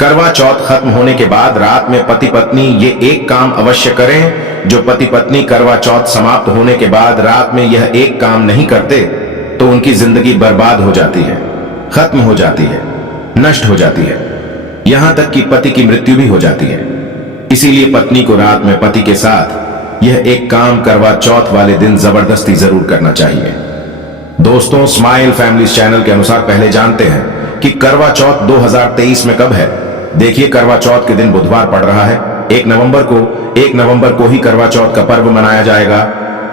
करवा चौथ खत्म होने के बाद रात में पति पत्नी ये एक काम अवश्य करें। जो पति पत्नी करवा चौथ समाप्त होने के बाद रात में यह एक काम नहीं करते तो उनकी जिंदगी बर्बाद हो जाती है, खत्म हो जाती है, नष्ट हो जाती है, यहां तक कि पति की मृत्यु भी हो जाती है। इसीलिए पत्नी को रात में पति के साथ यह एक काम करवा चौथ वाले दिन जबरदस्ती जरूर करना चाहिए। दोस्तों, स्माइल फैमिली चैनल के अनुसार पहले जानते हैं कि करवा चौथ 2023 में कब है। देखिए, करवा चौथ के दिन बुधवार पड़ रहा है। 1 नवंबर को ही करवा चौथ का पर्व मनाया जाएगा।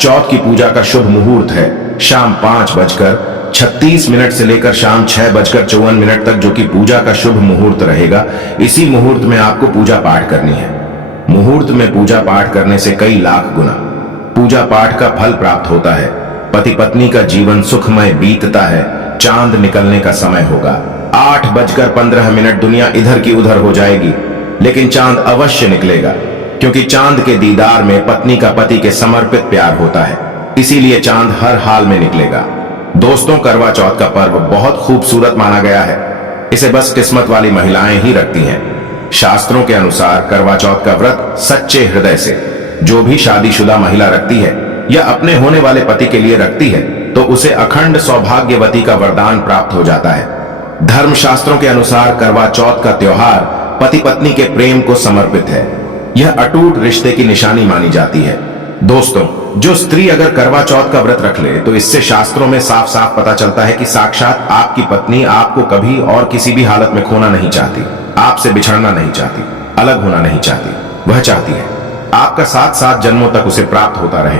चौथ की पूजा का शुभ मुहूर्त है शाम 5:36 से लेकर शाम 6:54 तक, जो कि पूजा का शुभ मुहूर्त रहेगा। इसी मुहूर्त में आपको पूजा पाठ करनी है। मुहूर्त में पूजा पाठ करने से कई लाख गुना पूजा पाठ का फल प्राप्त होता है। पति पत्नी का जीवन सुखमय बीतता है। चांद निकलने का समय होगा 8:15। दुनिया इधर की उधर हो जाएगी, लेकिन चांद अवश्य निकलेगा, क्योंकि चांद के दीदार में पत्नी का पति के समर्पित प्यार होता है। इसीलिए चांद हर हाल में निकलेगा। दोस्तों, करवा चौथ का पर्व बहुत खूबसूरत माना गया है। इसे बस किस्मत वाली महिलाएं ही रखती हैं। शास्त्रों के अनुसार करवा चौथ का व्रत सच्चे हृदय से जो भी शादीशुदा महिला रखती है या अपने होने वाले पति के लिए रखती है तो उसे अखंड सौभाग्यवती का वरदान प्राप्त हो जाता है। धर्मशास्त्रों के अनुसार करवा चौथ का त्योहार पति पत्नी के प्रेम को समर्पित है। यह अटूट रिश्ते की निशानी मानी जाती है। दोस्तों, जो स्त्री अगर करवा चौथ का व्रत रख ले तो इससे शास्त्रों में साफ साफ पता चलता है कि साक्षात आपकी पत्नी आपको कभी और किसी भी हालत में खोना नहीं चाहती, आपसे बिछड़ना नहीं चाहती, अलग होना नहीं चाहती। वह चाहती है आपका साथ 7 जन्मों तक उसे प्राप्त होता रहे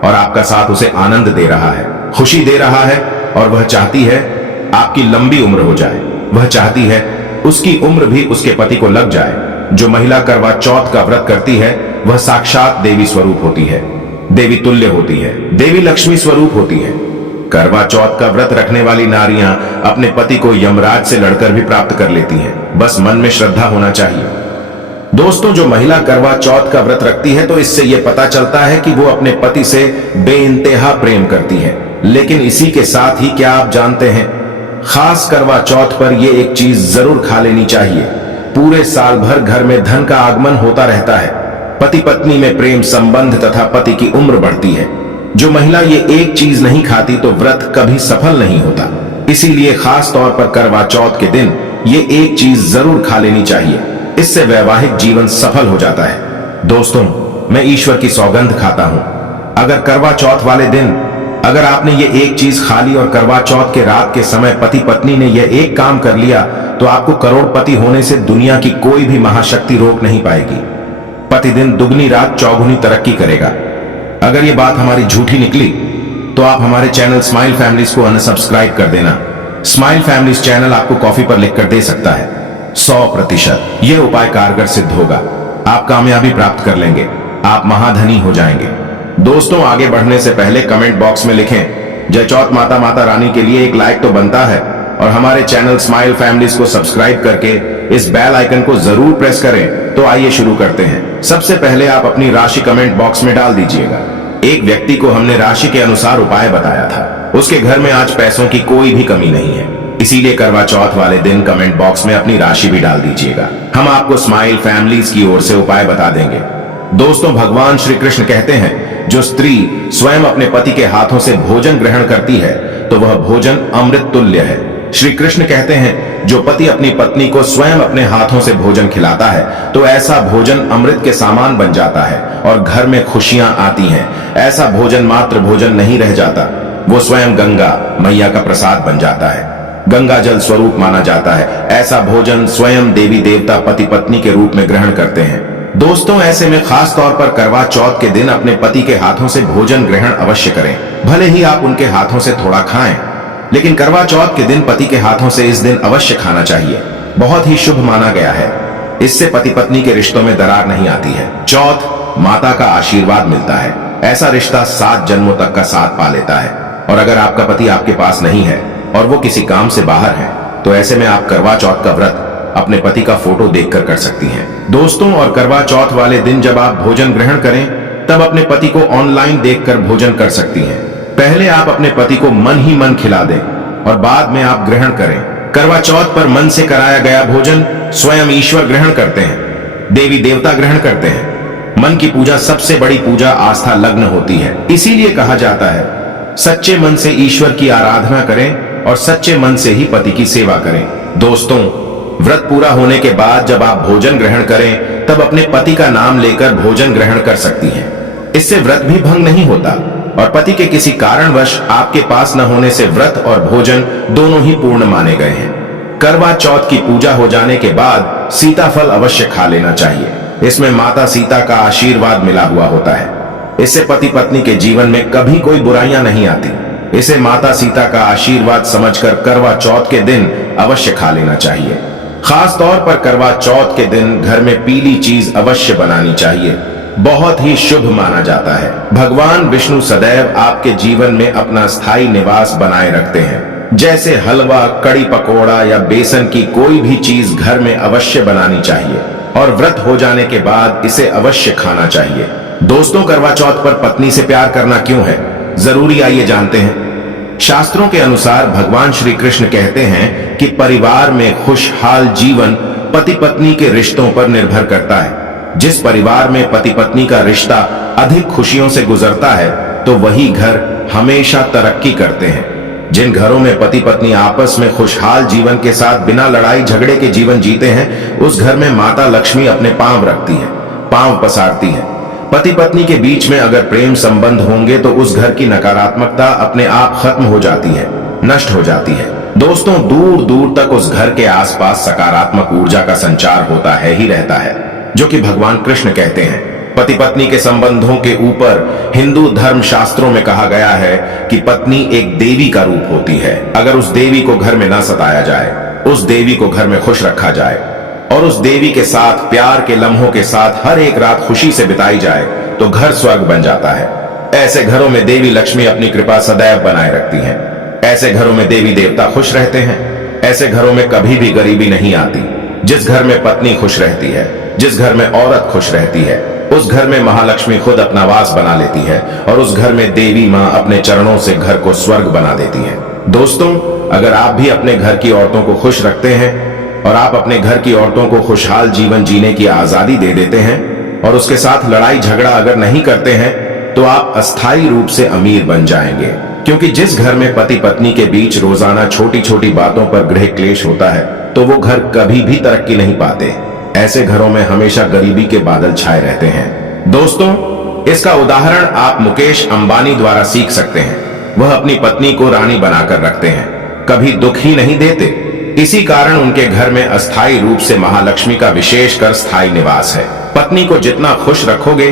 और आपका साथ उसे आनंद दे रहा है, खुशी दे रहा है, और वह चाहती है आपकी लंबी उम्र हो जाए। वह चाहती है उसकी उम्र भी उसके पति को लग जाए। जो महिला करवा चौथ का व्रत करती है वह साक्षात देवी स्वरूप होती है, देवी तुल्य होती है, देवी लक्ष्मी स्वरूप होती है। करवा चौथ का व्रत रखने वाली नारियां अपने पति को यमराज से लड़कर भी प्राप्त कर लेती हैं। बस मन में श्रद्धा होना चाहिए। दोस्तों, जो महिला करवा चौथ का व्रत रखती है तो इससे यह पता चलता है कि वो अपने पति से बेइंतहा प्रेम करती है। लेकिन इसी के साथ ही क्या आप जानते हैं, खास करवा चौथ पर यह एक चीज जरूर खा लेनी चाहिए। पूरे साल भर घर में धन का आगमन होता रहता है। पति पत्नी में प्रेम संबंध तथा पति की उम्र बढ़ती है। जो महिला ये एक चीज नहीं खाती तो व्रत कभी सफल नहीं होता। इसीलिए खास तौर पर करवा चौथ के दिन ये एक चीज जरूर खा लेनी चाहिए। इससे वैवाहिक जीवन सफल हो जाता है। दोस्तों, मैं ईश्वर की सौगंध खाता हूं, अगर करवा चौथ वाले दिन अगर आपने ये एक चीज खा ली और करवा चौथ के रात के समय पति पत्नी ने यह एक काम कर लिया तो आपको करोड़पति होने से दुनिया की कोई भी महाशक्ति रोक नहीं पाएगी। पति दिन दुगनी रात चौगुनी तरक्की करेगा। अगर ये बात हमारी झूठी निकली तो आप हमारे चैनल स्माइल फैमिलीज को अनसब्सक्राइब कर देना। स्माइल फैमिलीज चैनल आपको कॉफी पर लिख कर दे सकता है। 100% यह उपाय कारगर सिद्ध होगा। आप कामयाबी प्राप्त कर लेंगे, आप महाधनी हो जाएंगे। दोस्तों, आगे बढ़ने से पहले कमेंट बॉक्स में लिखें जय चौथ माता माता रानी के लिए एक लाइक तो बनता है, और हमारे चैनल स्माइल फैमिलीज को सब्सक्राइब करके इस बेल आइकन को जरूर प्रेस करें। तो आइए शुरू करते हैं। सबसे पहले आप अपनी राशि कमेंट बॉक्स में डाल दीजिएगा। एक व्यक्ति को हमने राशि के अनुसार उपाय बताया था। उसके घर में आज पैसों की कोई भी कमी नहीं है। इसीलिए करवा चौथ वाले दिन कमेंट बॉक्स में अपनी राशि भी डाल दीजिएगा। हम आपको स्माइल फैमिलीज की ओर से उपाय बता देंगे। दोस्तों, भगवान श्री कृष्ण कहते हैं जो स्त्री स्वयं अपने पति के हाथों से भोजन ग्रहण करती है तो वह भोजन अमृत तुल्य है। श्री कृष्ण कहते हैं जो पति अपनी पत्नी को स्वयं अपने हाथों से भोजन खिलाता है तो ऐसा भोजन अमृत के समान बन जाता है और घर में खुशियां आती हैं। ऐसा भोजन मात्र भोजन नहीं रह जाता, वो स्वयं गंगा मैया का प्रसाद बन जाता है, गंगा जल स्वरूप माना जाता है। ऐसा भोजन स्वयं देवी देवता पति पत्नी के रूप में ग्रहण करते हैं। दोस्तों, ऐसे में खास तौर पर करवा चौथ के दिन अपने पति के हाथों से भोजन ग्रहण अवश्य करें। भले ही आप उनके हाथों से थोड़ा खाएं, लेकिन करवा चौथ के दिन पति के हाथों से इस दिन अवश्य खाना चाहिए। बहुत ही शुभ माना गया है। इससे पति पत्नी के रिश्तों में दरार नहीं आती है। चौथ माता का आशीर्वाद मिलता है। ऐसा रिश्ता 7 जन्मों तक का साथ पा लेता है। और अगर आपका पति आपके पास नहीं है और वो किसी काम से बाहर है तो ऐसे में आप करवा चौथ का व्रत अपने पति का फोटो देखकर कर सकती हैं। दोस्तों, और करवा चौथ वाले दिन जब आप भोजन ग्रहण करें तब अपने पति को ऑनलाइन देखकर भोजन कर सकती हैं। पहले आप अपने पति को मन ही मन खिला दें और बाद में आप ग्रहण करें। करवा चौथ पर मन से कराया गया भोजन स्वयं ईश्वर ग्रहण करते हैं, देवी देवता ग्रहण करते हैं। मन की पूजा सबसे बड़ी पूजा आस्था लग्न होती है। इसीलिए कहा जाता है सच्चे मन से ईश्वर की आराधना करें और सच्चे मन से ही पति की सेवा करें। दोस्तों, व्रत पूरा होने के बाद जब आप भोजन ग्रहण करें तब अपने पति का नाम लेकर भोजन ग्रहण कर सकती हैं। इससे व्रत भी भंग नहीं होता और पति के किसी कारणवश आपके पास न होने से व्रत और भोजन दोनों ही पूर्ण माने गए हैं। करवा चौथ की पूजा हो जाने के बाद सीताफल अवश्य खा लेना चाहिए। इसमें माता सीता का आशीर्वाद मिला हुआ होता है। इससे पति पत्नी के जीवन में कभी कोई बुराइयां नहीं आती। इसे माता सीता का आशीर्वाद समझकर करवा चौथ के दिन अवश्य खा लेना चाहिए। खास तौर पर करवा चौथ के दिन घर में पीली चीज अवश्य बनानी चाहिए, बहुत ही शुभ माना जाता है। भगवान विष्णु सदैव आपके जीवन में अपना स्थायी निवास बनाए रखते हैं। जैसे हलवा, कड़ी पकोड़ा या बेसन की कोई भी चीज घर में अवश्य बनानी चाहिए और व्रत हो जाने के बाद इसे अवश्य खाना चाहिए। दोस्तों, करवा चौथ पर पत्नी से प्यार करना क्यों है जरूरी, आइए जानते हैं। शास्त्रों के अनुसार भगवान श्री कृष्ण कहते हैं कि परिवार में खुशहाल जीवन पति पत्नी के रिश्तों पर निर्भर करता है। जिस परिवार में पति पत्नी का रिश्ता अधिक खुशियों से गुजरता है तो वही घर हमेशा तरक्की करते हैं। जिन घरों में पति पत्नी आपस में खुशहाल जीवन के साथ बिना लड़ाई झगड़े के जीवन जीते हैं, उस घर में माता लक्ष्मी अपने पांव रखती है, पांव पसारती है। पति पत्नी के बीच में अगर प्रेम संबंध होंगे तो उस घर की नकारात्मकता अपने आप खत्म हो जाती है, नष्ट हो जाती है। दोस्तों, दूर दूर तक उस घर के आसपास सकारात्मक ऊर्जा का संचार होता है ही रहता है, जो कि भगवान कृष्ण कहते हैं। पति पत्नी के संबंधों के ऊपर हिंदू धर्म शास्त्रों में कहा गया है कि पत्नी एक देवी का रूप होती है। अगर उस देवी को घर में न सताया जाए, उस देवी को घर में खुश रखा जाए और उस देवी के साथ प्यार के लम्हों के साथ हर एक रात खुशी से बिताई जाए तो घर स्वर्ग बन जाता है। ऐसे घरों में देवी लक्ष्मी अपनी कृपा सदैव बनाए रखती हैं। ऐसे घरों में देवी देवता खुश रहते हैं। ऐसे घरों में कभी भी गरीबी नहीं आती। जिस घर में पत्नी खुश रहती है, जिस घर में औरत खुश रहती है, उस घर में महालक्ष्मी खुद अपना वास बना लेती है और उस घर में देवी माँ अपने चरणों से घर को स्वर्ग बना देती है। दोस्तों, अगर आप भी अपने घर की औरतों को खुश रखते हैं और आप अपने घर की औरतों को खुशहाल जीवन जीने की आजादी दे देते हैं और उसके साथ लड़ाई झगड़ा अगर नहीं करते हैं तो आप अस्थायी रूप से अमीर बन जाएंगे। क्योंकि जिस घर में पति पत्नी के बीच रोजाना छोटी छोटी बातों पर गृह क्लेश होता है तो वो घर कभी भी तरक्की नहीं पाते। ऐसे घरों में हमेशा गरीबी के बादल छाए रहते हैं। दोस्तों, इसका उदाहरण आप मुकेश अंबानी द्वारा सीख सकते हैं। वह अपनी पत्नी को रानी बनाकर रखते हैं, कभी दुख ही नहीं देते। इसी कारण उनके घर में अस्थायी रूप से महालक्ष्मी का विशेषकर स्थायी निवास है। पत्नी को जितना खुश रखोगे,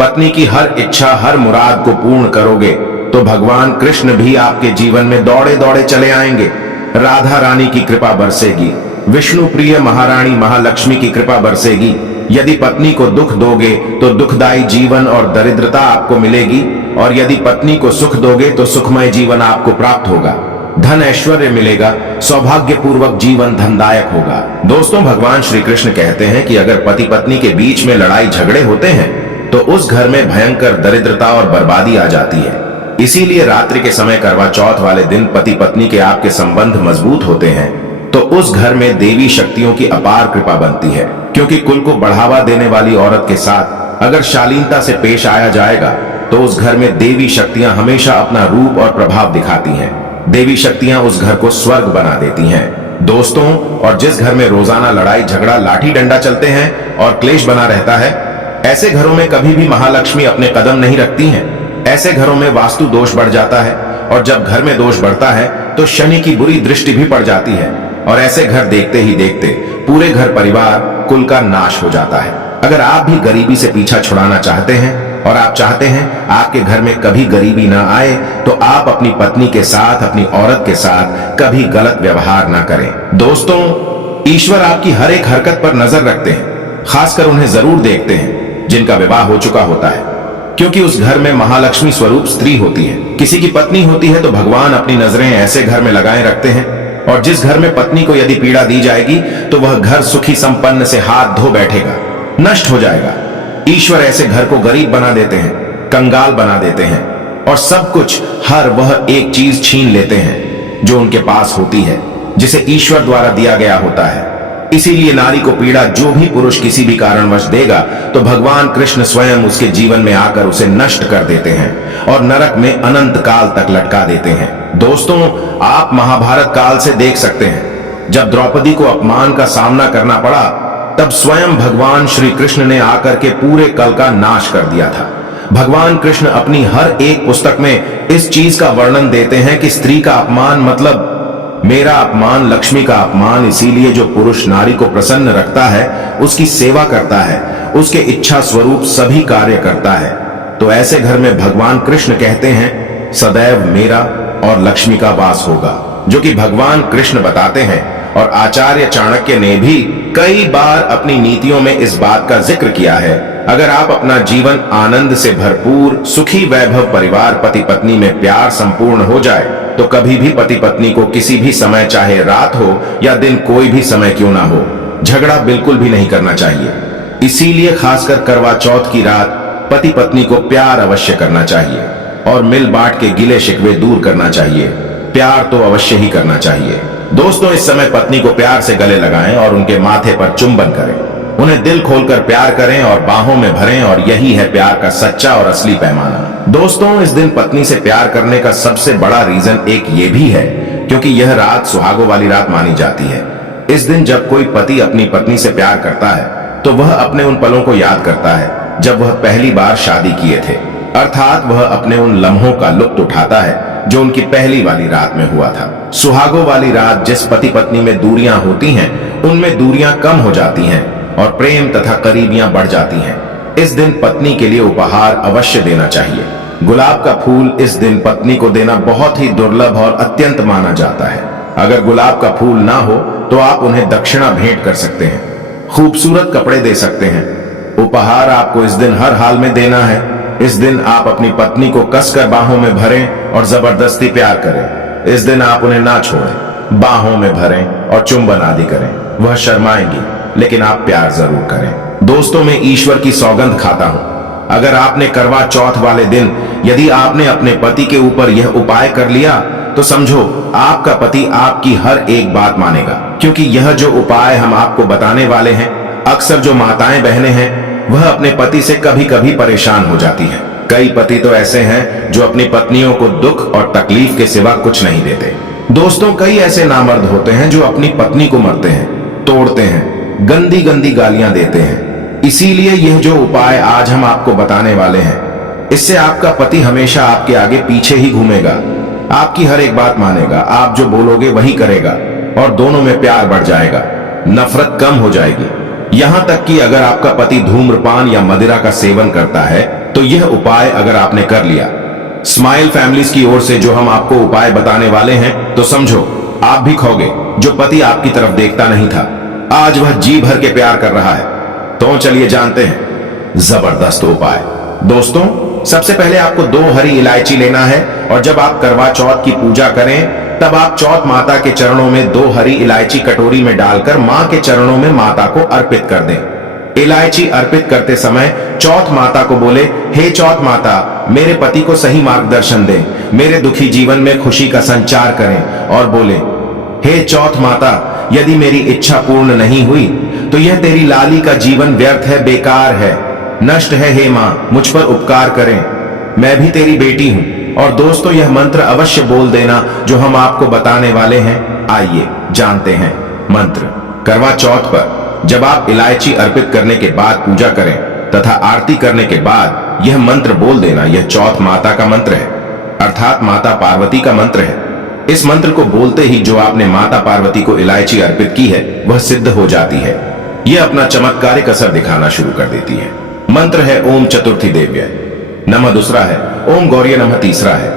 पत्नी की हर इच्छा हर मुराद को पूर्ण करोगे तो भगवान कृष्ण भी आपके जीवन में दौड़े दौड़े चले आएंगे। राधा रानी की कृपा बरसेगी, विष्णु प्रिय महारानी महालक्ष्मी की कृपा बरसेगी। यदि पत्नी को दुख दोगे तो दुखदायी जीवन और दरिद्रता आपको मिलेगी और यदि पत्नी को सुख दोगे तो सुखमय जीवन आपको प्राप्त होगा, धन ऐश्वर्य मिलेगा, सौभाग्यपूर्वक जीवन धनदायक होगा। दोस्तों, भगवान श्री कृष्ण कहते हैं कि अगर पति पत्नी के बीच में लड़ाई झगड़े होते हैं तो उस घर में भयंकर दरिद्रता और बर्बादी आ जाती है। इसीलिए रात्रि के समय करवा चौथ वाले दिन पति पत्नी के आपके संबंध मजबूत होते हैं तो उस घर में देवी शक्तियों की अपार कृपा बनती है। क्योंकि कुल को बढ़ावा देने वाली औरत के साथ अगर शालीनता से पेश आया जाएगा तो उस घर में देवी शक्तियां हमेशा अपना रूप और प्रभाव दिखाती हैं। देवी शक्तियां उस घर को स्वर्ग बना देती हैं। दोस्तों, और जिस घर में रोजाना लड़ाई झगड़ा लाठी डंडा चलते हैं और क्लेश बना रहता है, ऐसे घरों में कभी भी महालक्ष्मी अपने कदम नहीं रखती हैं। ऐसे घरों में वास्तु दोष बढ़ जाता है और जब घर में दोष बढ़ता है तो शनि की बुरी दृष्टि भी पड़ जाती है और ऐसे घर देखते ही देखते पूरे घर परिवार कुल का नाश हो जाता है। अगर आप भी गरीबी से पीछा छुड़ाना चाहते हैं और आप चाहते हैं आपके घर में कभी गरीबी ना आए तो आप अपनी पत्नी के साथ, अपनी औरत के साथ कभी गलत व्यवहार ना करें। दोस्तों, ईश्वर आपकी हर एक हरकत पर नजर रखते हैं, खासकर उन्हें जरूर देखते हैं जिनका विवाह हो चुका होता है, क्योंकि उस घर में महालक्ष्मी स्वरूप स्त्री होती है। किसी की पत्नी होती है तो भगवान अपनी नजरें ऐसे घर में लगाए रखते हैं और जिस घर में पत्नी को यदि पीड़ा दी जाएगी तो वह घर सुखी संपन्न से हाथ धो बैठेगा, नष्ट हो जाएगा। ईश्वर ऐसे घर को गरीब बना देते हैं, कंगाल बना देते हैं और सब कुछ हर वह एक चीज छीन लेते हैं जो उनके पास होती है। जिसे ईश्वर द्वारा दिया गया होता है। इसीलिए नारी को पीड़ा जो भी पुरुष किसी भी कारणवश देगा तो भगवान कृष्ण स्वयं उसके जीवन में आकर उसे नष्ट कर देते हैं और नरक में अनंत काल तक लटका देते हैं। दोस्तों, आप महाभारत काल से देख सकते हैं, जब द्रौपदी को अपमान का सामना करना पड़ा तब स्वयं भगवान श्री कृष्ण ने आकर के पूरे कल का नाश कर दिया था। भगवान कृष्ण अपनी हर एक पुस्तक में इस चीज का वर्णन देते हैं कि स्त्री का अपमान मतलब मेरा अपमान, लक्ष्मी का अपमान। इसीलिए जो पुरुष नारी को प्रसन्न रखता है, उसकी सेवा करता है, उसके इच्छा स्वरूप सभी कार्य करता है, तो ऐसे घर में भगवान कृष्ण कहते हैं सदैव मेरा और लक्ष्मी का वास होगा, जो कि भगवान कृष्ण बताते हैं। और आचार्य चाणक्य ने भी कई बार अपनी नीतियों में इस बात का जिक्र किया है। अगर आप अपना जीवन आनंद से भरपूर सुखी वैभव परिवार पति पत्नी में प्यार संपूर्ण हो जाए तो कभी भी पति पत्नी को किसी भी समय, चाहे रात हो या दिन, कोई भी समय क्यों ना हो, झगड़ा बिल्कुल भी नहीं करना चाहिए। इसीलिए खासकर करवा चौथ की रात पति पत्नी को प्यार अवश्य करना चाहिए और मिल बांट के गिले शिकवे दूर करना चाहिए। प्यार तो अवश्य ही करना चाहिए। दोस्तों, इस समय पत्नी को प्यार से गले लगाएं और उनके माथे पर चुंबन करें, उन्हें दिल खोलकर प्यार करें और बाहों में भरें, और यही है प्यार का सच्चा और असली पैमाना। दोस्तों, इस दिन पत्नी से प्यार करने का सबसे बड़ा रीजन एक ये भी है क्योंकि यह रात सुहागों वाली रात मानी जाती है। इस दिन जब कोई पति अपनी पत्नी से प्यार करता है तो वह अपने उन पलों को याद करता है जब वह पहली बार शादी किए थे, अर्थात वह अपने उन लम्हों का लुत्फ उठाता है जो उनकी पहली वाली रात में हुआ था। सुहागों वाली रात जिस पति पत्नी में दूरियां होती हैं, उनमें दूरियां कम हो जाती हैं और प्रेम तथा करीबियां बढ़ जाती हैं। इस दिन पत्नी के लिए उपहार अवश्य देना चाहिए। गुलाब का फूल इस दिन पत्नी को देना बहुत ही दुर्लभ और अत्यंत माना जाता है। अगर गुलाब का फूल ना हो तो आप उन्हें दक्षिणा भेंट कर सकते हैं, खूबसूरत कपड़े दे सकते हैं। उपहार आपको इस दिन हर हाल में देना है। इस दिन आप अपनी पत्नी को कसकर बाहों में भरें और जबरदस्ती प्यार करें। इस दिन आप उन्हें ना छोड़ें, बाहों में भरें और चुंबन आदि करें। वह शर्माएंगी लेकिन आप प्यार जरूर करें। दोस्तों, मैं ईश्वर की सौगंध खाता हूं, अगर आपने करवा चौथ वाले दिन यदि आपने अपने पति के ऊपर यह उपाय कर लिया तो समझो आपका पति आपकी हर एक बात मानेगा। क्योंकि यह जो उपाय हम आपको बताने वाले हैं, अक्सर जो माताएं बहनें हैं वह अपने पति से कभी कभी परेशान हो जाती हैं। कई पति तो ऐसे हैं जो अपनी पत्नियों को दुख और तकलीफ के सिवा कुछ नहीं देते। दोस्तों, कई ऐसे नामर्द होते हैं जो अपनी पत्नी को मारते हैं, तोड़ते हैं, गंदी गंदी गालियां देते हैं। इसीलिए यह जो उपाय आज हम आपको बताने वाले हैं, इससे आपका पति हमेशा आपके आगे पीछे ही घूमेगा, आपकी हर एक बात मानेगा, आप जो बोलोगे वही करेगा और दोनों में प्यार बढ़ जाएगा, नफरत कम हो जाएगी। यहां तक कि अगर आपका पति धूम्रपान या मदिरा का सेवन करता है तो यह उपाय अगर आपने कर लिया स्माइल फैमिलीज की ओर से जो हम आपको उपाय बताने वाले हैं, तो समझो आप भी खोगे। जो पति आपकी तरफ देखता नहीं था, आज वह जी भर के प्यार कर रहा है। तो चलिए जानते हैं जबरदस्त उपाय। दोस्तों, सबसे पहले आपको 2 हरी इलायची लेना है और जब आप करवा चौथ की पूजा करें तब आप चौथ माता के चरणों में 2 हरी इलायची कटोरी में डालकर मां के चरणों में माता को अर्पित कर दें। इलायची अर्पित करते समय चौथ माता को बोले, हे चौथ माता, मेरे पति को सही मार्गदर्शन दें, मेरे दुखी जीवन में खुशी का संचार करें। और बोले, हे चौथ माता, यदि मेरी इच्छा पूर्ण नहीं हुई तो यह तेरी लाली का जीवन व्यर्थ है, बेकार है, नष्ट है। हे मां, मुझ पर उपकार करें, मैं भी तेरी बेटी हूं। और दोस्तों, यह मंत्र अवश्य बोल देना जो हम आपको बताने वाले हैं। आइए जानते हैं मंत्र। करवा चौथ पर जब आप इलायची अर्पित करने के बाद पूजा करें तथा आरती करने के बाद यह मंत्र बोल देना। यह चौथ माता का मंत्र है, अर्थात माता पार्वती का मंत्र है। इस मंत्र को बोलते ही जो आपने माता पार्वती को इलायची अर्पित की है वह सिद्ध हो जाती है। यह अपना चमत्कारिक असर दिखाना शुरू कर देती है। मंत्र है ओम चतुर्थी देव्य नमः, दूसरा है ओम गौरी नमः, तीसरा है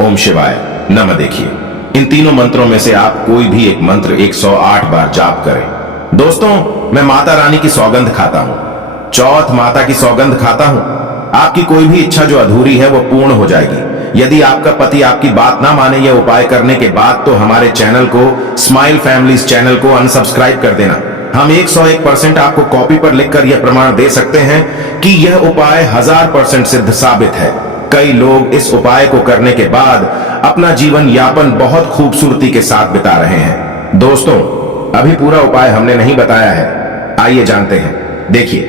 ओम शिवाय नमः। देखिए, इन तीनों मंत्रों में से आप कोई भी एक मंत्र 108 बार जाप करें। दोस्तों, मैं माता रानी की सौगंध खाता हूं, चौथ माता की सौगंध खाता हूं। आपकी कोई भी इच्छा जो अधूरी है वो पूर्ण हो जाएगी। यदि आपका पति आपकी बात ना माने यह उपाय करने के बाद तो हमारे चैनल को, स्माइल फैमिलीज चैनल को अनसब्सक्राइब कर देना। हम 101% आपको कॉपी पर लिखकर यह प्रमाण दे सकते हैं कि यह उपाय 1000% सिद्ध साबित है। कई लोग इस उपाय को करने के बाद अपना जीवन यापन बहुत खूबसूरती के साथ बिता रहे हैं। दोस्तों, अभी पूरा उपाय हमने नहीं बताया है, आइए जानते हैं। देखिए,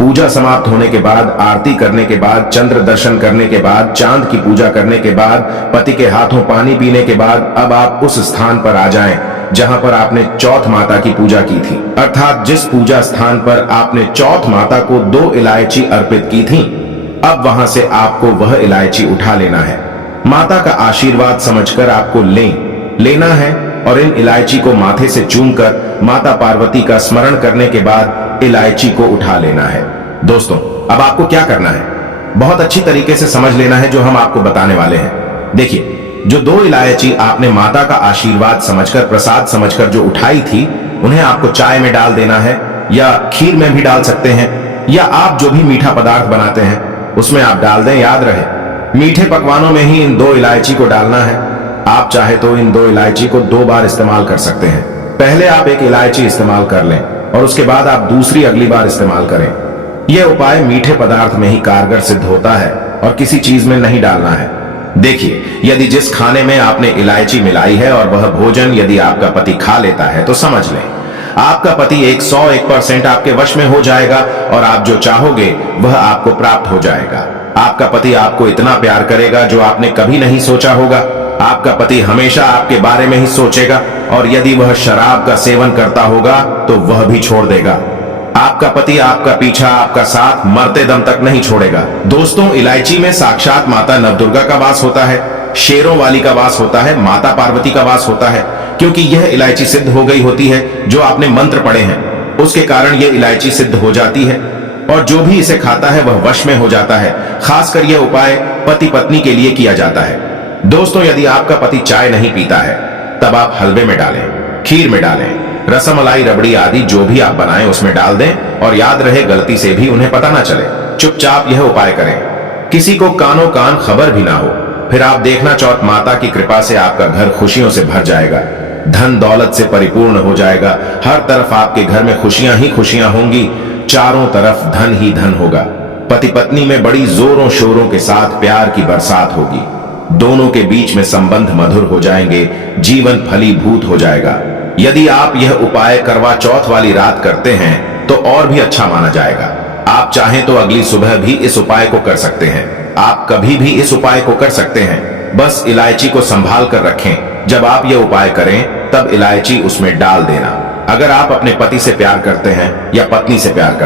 पूजा समाप्त होने के बाद, आरती करने के बाद, चंद्र दर्शन करने के बाद, चांद की पूजा करने के बाद, पति के हाथों पानी पीने के बाद अब आप उस स्थान पर आ जाएं जहां पर आपने चौथ माता की पूजा की थी। अर्थात जिस पूजा स्थान पर आपने चौथ माता को 2 इलायची अर्पित की थी, अब वहां से आपको वह इलायची उठा लेना है। माता का आशीर्वाद समझकर आपको लेना है और इन इलायची को माथे से चूमकर माता पार्वती का स्मरण करने के बाद इलायची को उठा लेना है। दोस्तों, अब आपको क्या करना है, बहुत अच्छी तरीके से समझ लेना है जो हम आपको बताने वाले हैं। देखिए, जो 2 इलायची आपने माता का आशीर्वाद समझकर, प्रसाद समझकर जो उठाई थी, उन्हें आपको चाय में डाल देना है या खीर में भी डाल सकते हैं, या आप जो भी मीठा पदार्थ बनाते हैं उसमें आप डाल दें। याद रहे, मीठे पकवानों में ही इन 2 इलायची को डालना है। आप चाहे तो इन 2 इलायची को 2 बार इस्तेमाल कर सकते हैं। पहले आप एक इलायची इस्तेमाल कर लें और उसके बाद आप दूसरी अगली बार इस्तेमाल करें। यह उपाय मीठे पदार्थ में ही कारगर सिद्ध होता है और किसी चीज में नहीं डालना है। देखिए, यदि जिस खाने में आपने इलायची मिलाई है और वह भोजन यदि आपका पति खा लेता है तो समझ लें आपका पति 101% आपके वश में हो जाएगा और आप जो चाहोगे वह आपको प्राप्त हो जाएगा। आपका पति आपको इतना प्यार करेगा जो आपने कभी नहीं सोचा होगा। आपका पति हमेशा आपके बारे में ही सोचेगा और यदि वह शराब का सेवन करता होगा तो वह भी छोड़ देगा। आपका पति आपका पीछा, आपका साथ मरते दम तक नहीं छोड़ेगा। दोस्तों, इलायची में साक्षात माता नवदुर्गा का वास होता है, शेरों वाली का वास होता है, माता पार्वती का वास होता है, क्योंकि यह इलायची सिद्ध हो गई होती है जो आपने मंत्र पढ़े हैं, उसके कारण यह इलायची सिद्ध हो जाती है और जो भी इसे खाता है वह वश में हो जाता है। खासकर यह उपाय पति पत्नी के लिए किया जाता है। दोस्तों, यदि आपका पति चाय नहीं पीता है तब आप हलवे में डालें, खीर में डालें, रसमलाई, रबड़ी आदि जो भी आप बनाएं उसमें डाल दें और याद रहे गलती से भी उन्हें पता ना चले। चुपचाप यह उपाय करें, किसी को कानों कान खबर भी ना हो। फिर आप देखना, चौथ माता की कृपा से आपका घर खुशियों से भर जाएगा, धन दौलत से परिपूर्ण हो जाएगा। हर तरफ आपके घर में खुशियां ही खुशियां होंगी, चारों तरफ धन ही धन होगा। पति पत्नी में बड़ी जोरों शोरों के साथ प्यार की बरसात होगी। दोनों के बीच में संबंध मधुर हो जाएंगे, जीवन फलीभूत हो जाएगा। यदि आप यह उपाय करवा चौथ वाली रात करते हैं तो और भी अच्छा माना जाएगा। आप चाहें तो अगली सुबह भी इस उपाय को कर सकते हैं। आप कभी भी इस उपाय को कर सकते हैं। बस इलायची को संभाल कर रखें। जब आप यह उपाय करें तब इलायची उसमें डाल देना। अगर आप अपने पति से प्यार करते हैं या पत्नी से प्यार करते हैं